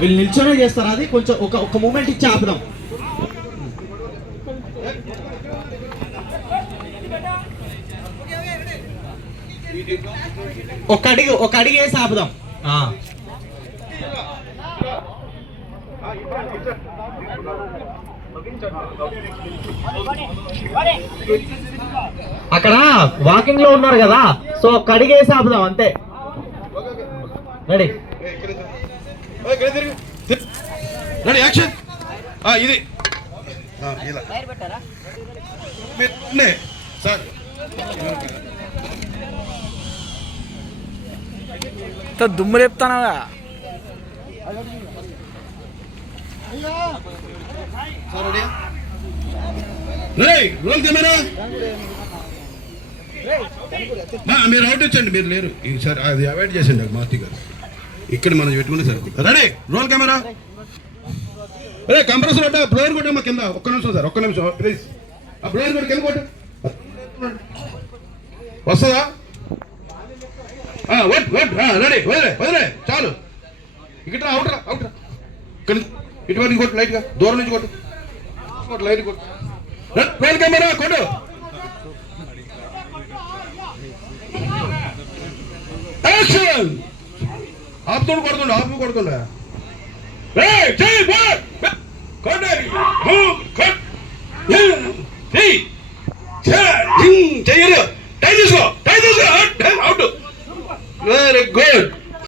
వీళ్ళు నిల్చొనే చేస్తారు. అది కొంచెం ఒక మూమెంట్ ఇచ్చి ఆపుదాం. ఒక అడిగి వేసి ఆపుదాం. అక్కడ వాకింగ్ లో ఉన్నారు కదా, సో ఒక అడిగి వేసి ఆపుదాం అంతే. Ready ready action. ఇది సార్ దుమ్ము లేపుతానా రోల్ కెమెరా. మీరు అవుట్ వచ్చండి, మీరు లేరు సార్. అది అవాయిడ్ చేసండి మార్తి గారు. ఇక్కడ మనం పెట్టుకుంటే సార్. Ready roll camera. అరే కంప్రెసర్ కొట్ట, బ్లోయర్ కొట్టమ్మా కింద. ఒక్క నిమిషం సార్, ఒక్క నిమిషం ప్లీజ్. ఆ బ్లోయర్ కొట్టి కింద కొట్టు. వస్తుందా? రెడీ వదిలే చాలు. ఇక్కడ అవుట్రా అవుట్రా. ఇటువంటి కొట్టు లైట్గా, దూరం నుంచి కొట్టు లైట్ కొట్టు. రోల్ కెమెరా కొట్టు. యాక్షన్. ఆపుతోడు కొడుతుండ, ఆపు కొడుతుండ.